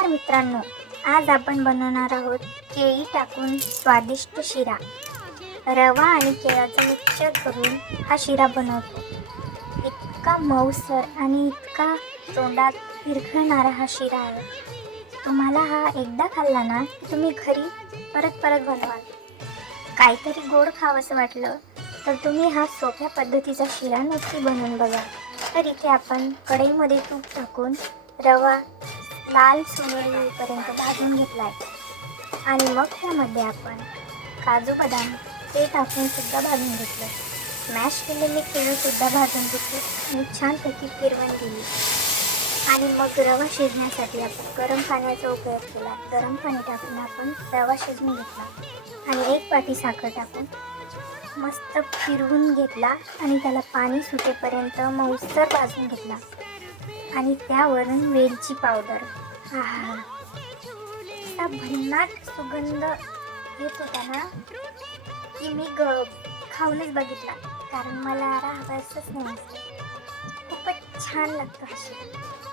नमस्कार मित्रांनो, आज आपण बनवणार आहोत केळी टाकून स्वादिष्ट शिरा। रवा आणि केळाचं मिक्सचर करून हा शिरा बनवतो। इतका मऊसर आणि इतका तोंडात विरघळणारा हा शिरा आहे। तुम्हाला हा एकदा खाल्ला ना की तुम्ही घरी परत परत बनवाल। काहीतरी गोड खावंसं वाटलं तर तुम्ही हा सोप्या पद्धतीचा शिरा नक्की बनवून बघा। तर इथे आपण कढईमध्ये तूप टाकून रवा लाल सोनेरी होईपर्यंत भाजून घेतलाय आणि मग त्यामध्ये आपण काजू बदाम ते टाकून सुद्धा भाजून घेतलं। मॅश केलेले केळी सुद्धा भाजून घेतले आणि छानपैकी फिरवून दिली आणि मग रवा शिजण्यासाठी आपण गरम पाण्याचा उपयोग केला। गरम पाणी टाकून आपण रवा शिजवून घेतला आणि एक वाटी साखर टाकून मस्त फिरवून घेतला आणि त्याला पाणी सुटेपर्यंत मऊसर भाजून घेतला आणि त्यावरून वेलची पावडर। आहा, असा भन्नाट सुगंध येत होता ना की मी खाऊनच बघितला, कारण मला राहावंसंच नाही असं। खूपच छान लागतं हा शिरा।